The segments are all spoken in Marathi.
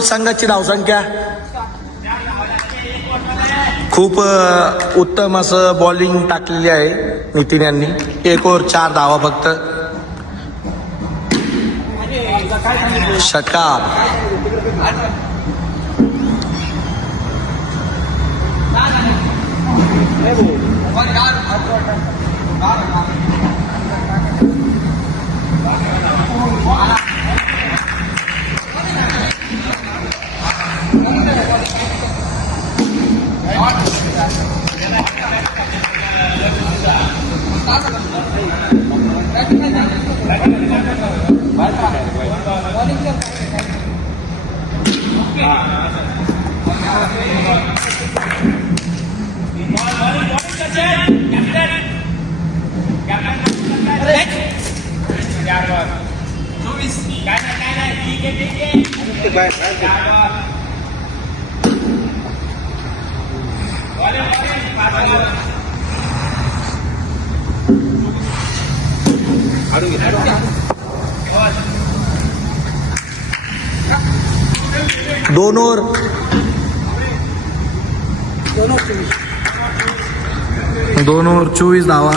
संघाची धावसंख्या खूप उत्तम असं बॉलिंग टाकलेली आहे नितीन यांनी. 1 ओव्हर 4 धावा फक्त. षटकार. दोन ओव्हर 24 धावा.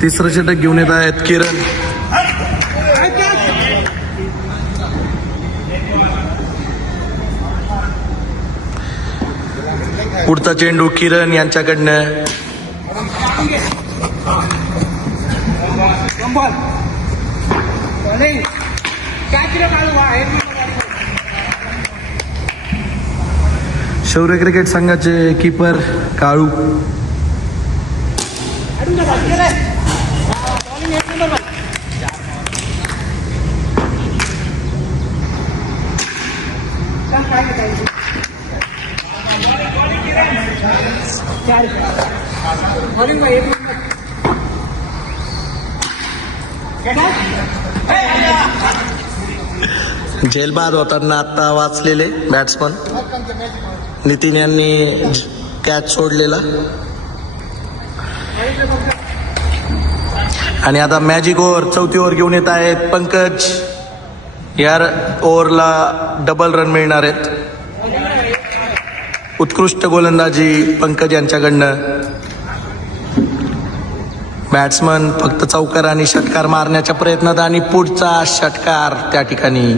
तिसरं षटक घेऊन येत आहेत किरण. पुढचा चेंडू किरण यांच्याकडनं. शौर्य क्रिकेट संघाचे कीपर काळू. झेलबाद होताना आता वाचलेले बॅट्समन नितीन यांनी कॅच सोडलेला. आणि आता मॅजिक ओव्हर 4थी ओव्हर घेऊन येत आहेत पंकज. या ओव्हरला डबल रन मिळणार आहेत. उत्कृष्ट गोलंदाजी पंकज यांच्याकडनं. बॅट्समन फक्त चौकार आणि षटकार मारण्याच्या प्रयत्नात आणि पुढचा षटकार त्या ठिकाणी.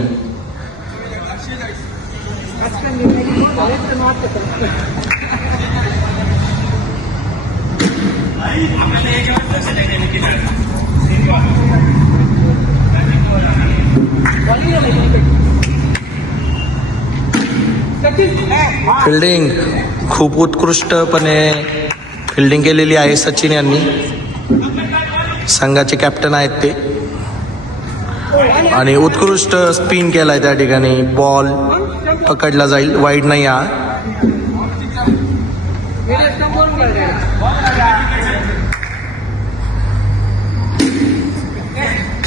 फिल्डिंग खूप उत्कृष्टपणे फिल्डिंग केलेली आहे सचिन यांनी. संघाचे कॅप्टन आहेत ते. आणि उत्कृष्ट स्पिन केलाय त्या ठिकाणी. बॉल पकडला जाईल. वाईड नाही हा.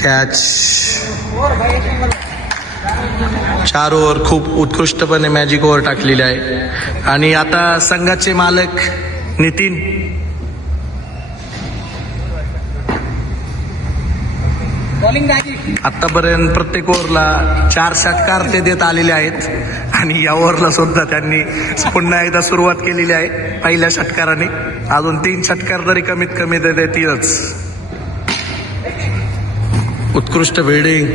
कॅच. 4 ओव्हर खूप उत्कृष्टपणे मॅजिक ओव्हर टाकलेली आहे. आणि आता संघाचे मालक नितीन. आतापर्यंत प्रत्येक ओव्हरला 4 षटकार ते देत आलेले आहेत. आणि या ओव्हरला सुद्धा त्यांनी पुन्हा एकदा सुरुवात केलेली आहे पहिल्या षटकाराने. अजून 3 षटकार तरी कमीत कमी देतीलच. उत्कृष्ट फिल्डिंग.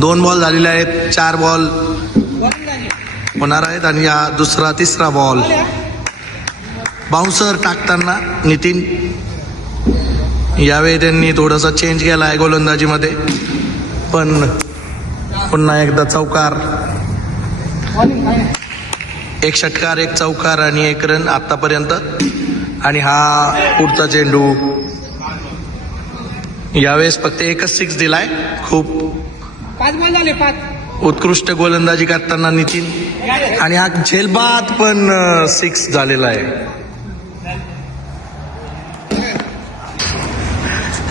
दोन बॉल झालेले आहेत. 4 बॉल होणार आहेत. आणि हा तिसरा बॉल. बाउन्सर टाकताना नितीन. यावेळी त्यांनी थोडासा चेंज केला आहे गोलंदाजीमध्ये. पण पुन्हा एकदा चौकार. 1 षटकार 1 चौकार आणि 1 रन आतापर्यंत. आणि हा पुढचा चेंडू. यावेळेस फक्त 1च 6 दिलाय. खूप 5 बॉल झाले 5. उत्कृष्ट गोलंदाजी करताना नितीन. आणि हा झेलबाद पण 6 झालेला आहे.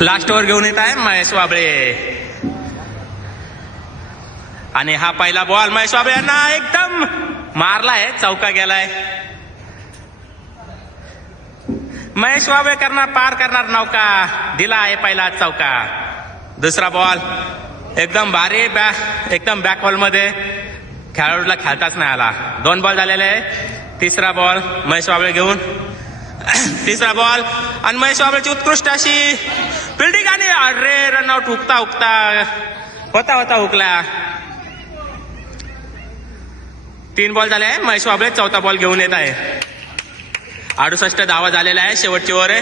लास्ट ओव्हर घेऊन येत आहे महेश वाबळे. आणि हा पहिला बॉल महेश वाबळे यांना एकदम मारला आहे. चौका गेलाय. महेश वाबळे पार करणार नौका. दिला आहे पहिला चौका. दुसरा बॉल एकदम भारी एकदम बॅकबॉल मध्ये खेळाडूला खेळताच नाही आला. 2 बॉल झालेले आहे. तिसरा बॉल महेश वाबळे घेऊन तिसरा बॉल आणि महेश वाबळेची उत्कृष्ट अशी फिल्डिंग आणि अरे रनआउट हुकता होता हुकला. 3 बॉल झाले. महेश वाबळे चौथा बॉल घेऊन येत आहे. 68 धावा झालेला आहे. शेवटची ओव्हर आहे.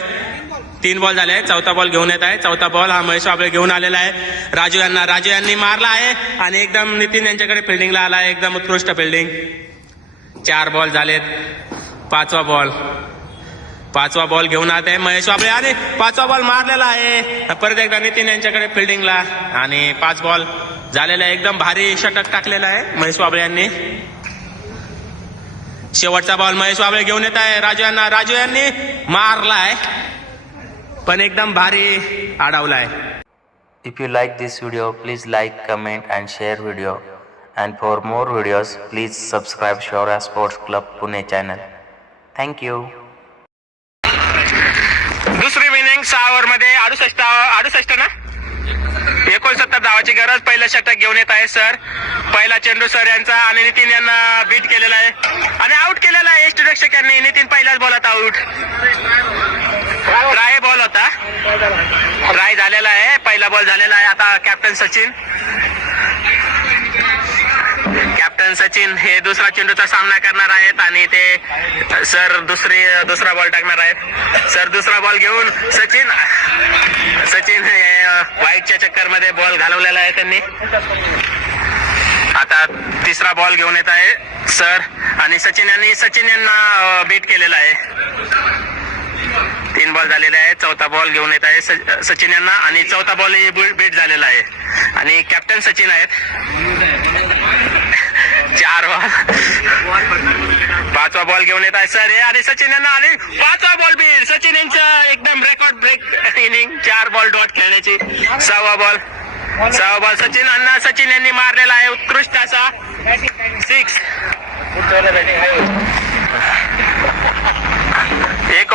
3 बॉल झाले. चौथा बॉल घेऊन येत आहे. चौथा बॉल हा महेश वाबळे घेऊन आलेला आहे. राजू यांनी मारला आहे आणि एकदम नितीन यांच्याकडे फिल्डिंगला आला आहे. एकदम उत्कृष्ट फिल्डिंग. 4 बॉल झालेत. पाचवा बॉल घेऊन आत आहे महेश वाबळे आणि 5वा बॉल मारलेला आहे परत एकदा नितीन यांच्याकडे फिल्डिंगला आणि 5 बॉल झालेला आहे. एकदम भारी षटक टाकलेला आहे महेश वाबळे यांनी. शेवटचा बॉल महेश वाबळे घेऊन येत आहे. राजू यांनी मारलाय पण एकदम भारी अडवलाय. If you like this video, please like, comment and share video. And for more videos, please subscribe Shaurya Sports Club Pune channel. Thank you. दुसरी इनिंग 6 ओव्हर मध्ये 68 ना 69 धावाची गरज. पहिलं षटक घेऊन येत आहे सर. पहिला चेंडू सर यांचा आणि नितीन यांना बीट केलेला आहे आणि आउट केलेला आहे यष्टीरक्षक यांनी. नितीन पहिल्याच बॉलात आउट. ट्राय बॉल होता. ट्राय झालेला आहे. पहिला बॉल झालेला आहे. आता कॅप्टन सचिन हे दुसरा चेंडूचा सामना करणार आहेत आणि ते सर दुसरा बॉल टाकणार आहेत. सर दुसरा बॉल घेऊन सचिन हे व्हाईटच्या चक्कर मध्ये बॉल घालवलेला आहे त्यांनी. आता तिसरा बॉल घेऊन येत आहे सर आणि सचिन यांना बीट केलेला आहे. 3 बॉल झालेले आहे. चौथा बॉल घेऊन येत आहे सचिन यांना आणि चौथा बॉल बीट झालेला आहे आणि कॅप्टन सचिन आहेत. 4 बॉल 5वा बॉल घेऊन येत आहे सर हे आणि सचिन यांना आणि 5वा बॉल बीट. सचिन यांचं एकदम record break inning. 4 ball dot खेळण्याची. 6वा बॉल सचिन यांनी मारलेला आहे उत्कृष्ट असा 6. एक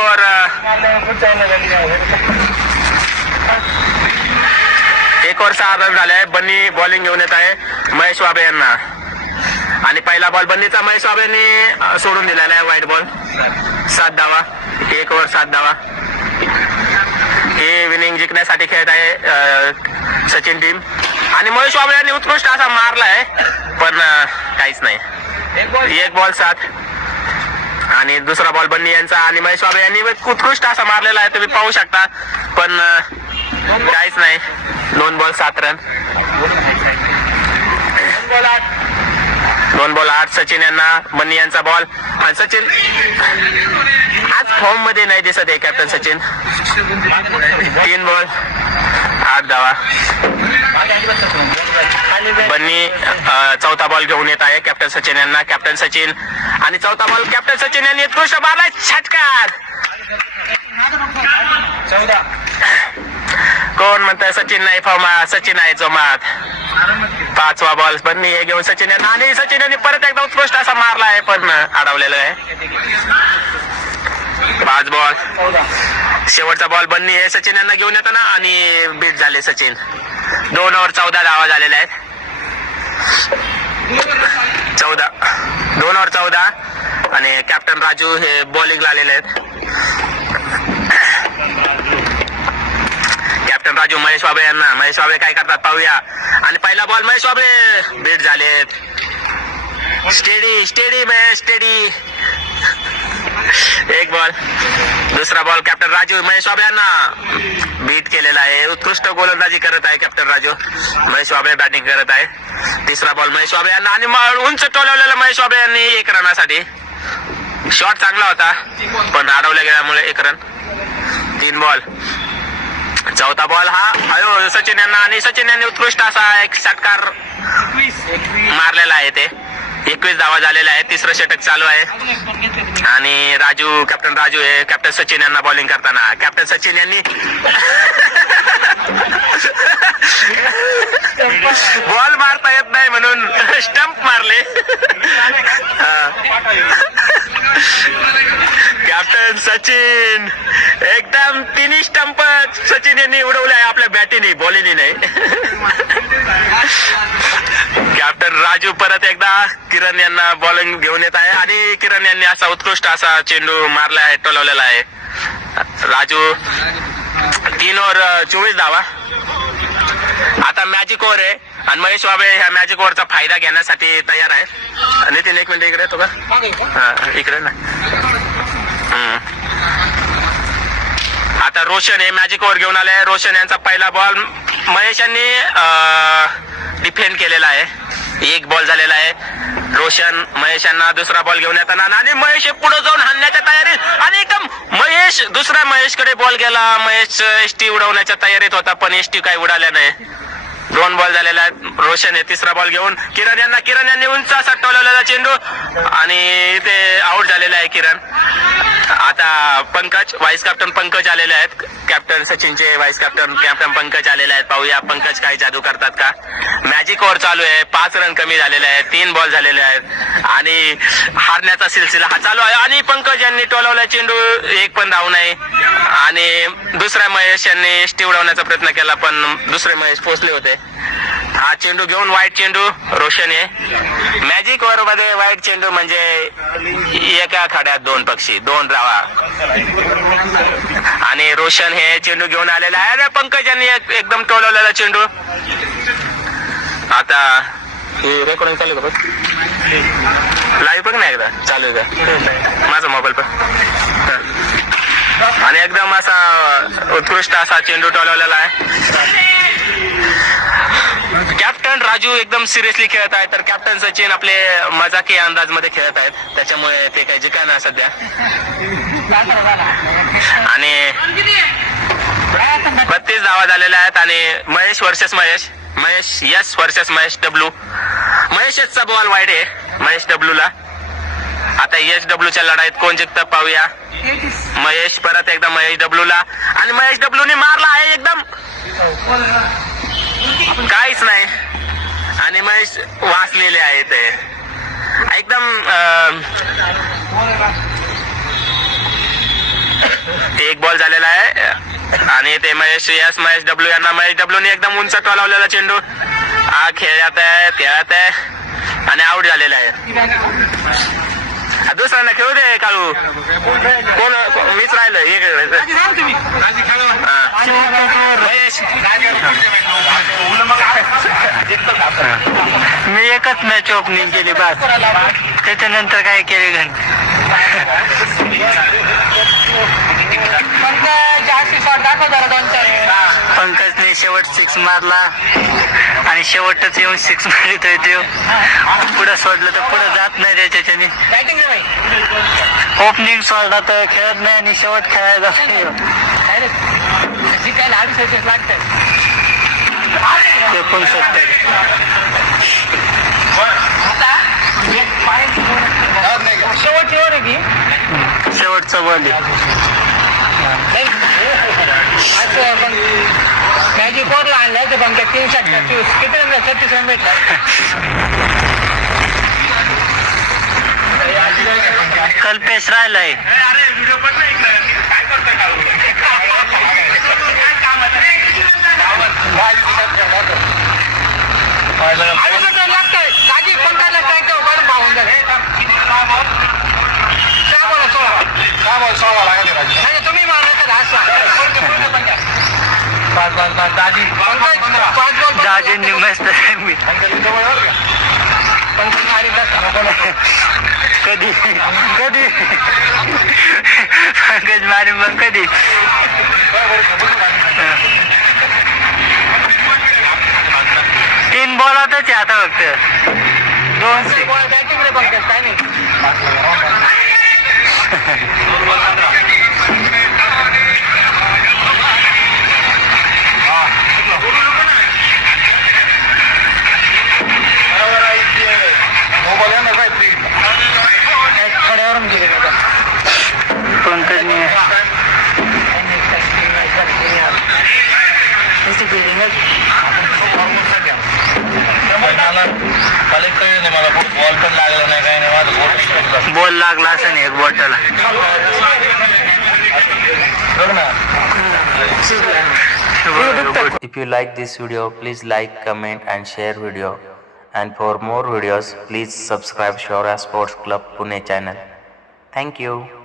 और 6 रन झाले आहे. बन्नी बॉलिंग घेऊन येत आहे महेश वाबळे यांना आणि पहिला बॉल बन्नीचा महेश वाबळेंनी सोडून दिलेला आहे. White ball. 7 धावा. 1 ओव्हर 7 धावा. हे विनिंग जिंकण्यासाठी खेळत आहे सचिन टीम आणि महेश वाबळे यांनी उत्कृष्ट असा मारला आहे पण काहीच नाही. 1 बॉल 7 आणि दुसरा बॉल बन्नी यांचा आणि महेश वाबळे यांनी उत्कृष्ट असा मारलेला आहे. तुम्ही पाहू शकता पण काहीच नाही. 2 बॉल 7 रन. 2 बॉल 8 सचिन यांना. बन्नी यांचा बॉल आणि सचिन आज फॉर्म मध्ये नाही दिसत आहे कॅप्टन सचिन. 3 बॉल 8 धावा. बन्नी चौथा बॉल घेऊन येत आहे कॅप्टन सचिन यांना. कॅप्टन सचिन आणि चौथा बॉल कॅप्टन सचिन यांनी उत्कृष्ट मारला षटकार. कोण म्हणतंय सचिन नाही फॉर्मात. सचिन आहे जोमात. 5वा बॉल बन्नी हे घेऊन सचिन यांना आणि सचिन यांनी परत एकदा उत्कृष्ट असा मारला आहे पण अडवलेला आहे. 5 बॉल. शेवटचा बॉल बन्नी हे सचिन यांना घेऊन येताना आणि बीट झाले सचिन. 2 ओव्हर 14 धावा झालेल्या आहेत. 2 ओव्हर 14 आणि कॅप्टन राजू हे बॉलिंगला आलेले आहेत. कॅप्टन राजू महेश वाबळे यांना. महेश वाबळे काय करतात पाहूया आणि पहिला बॉल महेश वाबळे बीट झालेत. स्टेडी. 1 बॉल. दुसरा बॉल कॅप्टन राजू महेश वाबळे यांना बीट केलेला आहे. उत्कृष्ट गोलंदाजी करत आहे कॅप्टन राजू. महेश वाबळे बॅटिंग करत आहे. तिसरा बॉल महेश वाबळे यांना आणि उंच टोलवलेला महेश वाबळे यांनी 1 रनासाठी. शॉट चांगला होता पण अडवल्या गेल्यामुळे 1 रन. 3 बॉल. चौथा बॉल हा सचिन यांना आणि सचिन यांनी उत्कृष्ट असा एक षटकार मारलेला आहे. ते 21 धावा झालेल्या आहेत. तिसरं षटक चालू आहे आणि कॅप्टन राजू हे कॅप्टन सचिन यांना बॉलिंग करताना. कॅप्टन सचिन यांनी बॉल मारता येत नाही म्हणून स्टंप मारले. कॅप्टन सचिन एकदम तिन्ही स्टंप सचिन यांनी उडवले आहे आपल्या बॅटीने बॉलिंगने नाही. कॅप्टन राजू परत एकदा किरण यांना बॉलिंग घेऊन येत आहे आणि किरण यांनी असा उत्कृष्ट असा चेंडू मारला आहे, टोलवलेला आहे. राजू 3 ओव्हर 24 धावा. आता मॅजिक ओव्हर आहे आणि महेश वाबळे ह्या मॅजिक ओव्हरचा फायदा घेण्यासाठी तयार आहे. नितीन एक मिनिट इकडे येतो का? हा इकडे ना. आता रोशन हे मॅजिक ओव्हर घेऊन आले. रोशन यांचा पहिला बॉल महेश यांनी डिफेंड केलेला आहे. 1 बॉल झालेला आहे. रोशन महेश यांना दुसरा बॉल घेऊन येताना आणि महेश पुढे जाऊन हाणण्याच्या तयारीत आणि एकदम महेश दुसऱ्या महेशकडे बॉल गेला. महेश एसटी उडवण्याच्या तयारीत होता पण एसटी काही उडाल्या नाही. 2 बॉल झालेला आहे. रोशन हे तिसरा बॉल घेऊन किरण यांनी उंच असा टोलवलेला चेंडू आणि ते आउट झालेला आहे किरण. आता पंकज व्हाईस कॅप्टन पंकज आलेले आहेत. कॅप्टन सचिनचे व्हाईस कॅप्टन पंकज आलेले आहेत. पाहूया पंकज काय जादू करतात का. मॅजिक ओव्हर चालू आहे. 5 रन कमी झालेले आहेत. 3 बॉल झालेले आहेत आणि हारण्याचा सिलसिला हा चालू आहे आणि पंकज यांनी टोलवला चेंडू 1 पण धाव नाही आणि दुसऱ्या महेश यांनी एसटी उडवण्याचा प्रयत्न केला पण दुसरे महेश पोहोचले होते. हा चेंडू घेऊन वाईट चेंडू रोशन आहे. मॅजिक ओव्हर मध्ये वाईट चेंडू म्हणजे एका खड्यात 2 पक्षी 2 रावा आणि रोशन हे चेंडू घेऊन आलेला आहे आणि पंकज यांनी एकदम टोलवलेला चेंडू. आता हे रेकॉर्डिंग चालू का? लाईव्ह बघ ना एकदा चालू आहे का माझा मोबाईल पण. आणि एकदम असा उत्कृष्ट असा चेंडू टोलवलेला आहे. कॅप्टन राजू एकदम सिरियसली खेळत आहे तर कॅप्टन सचिन आपले मजाकी अंदाज मध्ये खेळत आहेत त्याच्यामुळे ते काही जिंकणार सध्या. आणि 32 धावा झालेल्या आहेत आणि Mahesh versus Mahesh S versus Mahesh W. महेशचा बॉल वाईट आहे महेश डब्ल्यू ला. आता यश डब्ल्यूच्या लढाईत कोण जिंकतं पाहूया. महेश परत एकदा महेश डब्ल्यू ला आणि महेश डब्ल्यू ने मारला आहे एकदम काहीच नाही आणि महेश वाचलेले आहे ते एकदम. 1 बॉल झालेला आहे आणि ते महेश डब्ल्यू यांना महेश डब्ल्यू ने एकदम उंच टोलावलेला चेंडू हा खेळत आहे आणि आउट झालेला आहे. दुसऱ्यांना खेळू दे काळू. कोण मीच राहिलो मी एकच मॅच ओपनिंग केली बस त्याच्यानंतर काय केले घन. पंकजने शेवट 6 मारला आणि शेवटच येऊन 6 मारित होते. पुढे सोडलं तर पुढे जात नाही त्याच्याने. ओपनिंग सोडला तर खेळत नाही आणि शेवट खेळायला ते पण सत्य. शेवटचा बॉल मॅजिक ओव्हरला आणलाय ते पंकज 3 षटकार किती रन 36 रन भेटला. कल्पेश राहिलाय. तुम्ही दाजींनी मस्त कधी पंकज मारे मग कधी. तीन बॉलातच आहे आता फक्त 2 पंकज काय नाही. पंकजने मला कळलं नाही. मला बॉल पण लागला नाही काय नाही. माझं बॉल लागला असं नाही एक बॉटला. If you like this video, please like, comment and share video. And for more videos, please subscribe Shaurya Sports Club Pune channel. Thank you.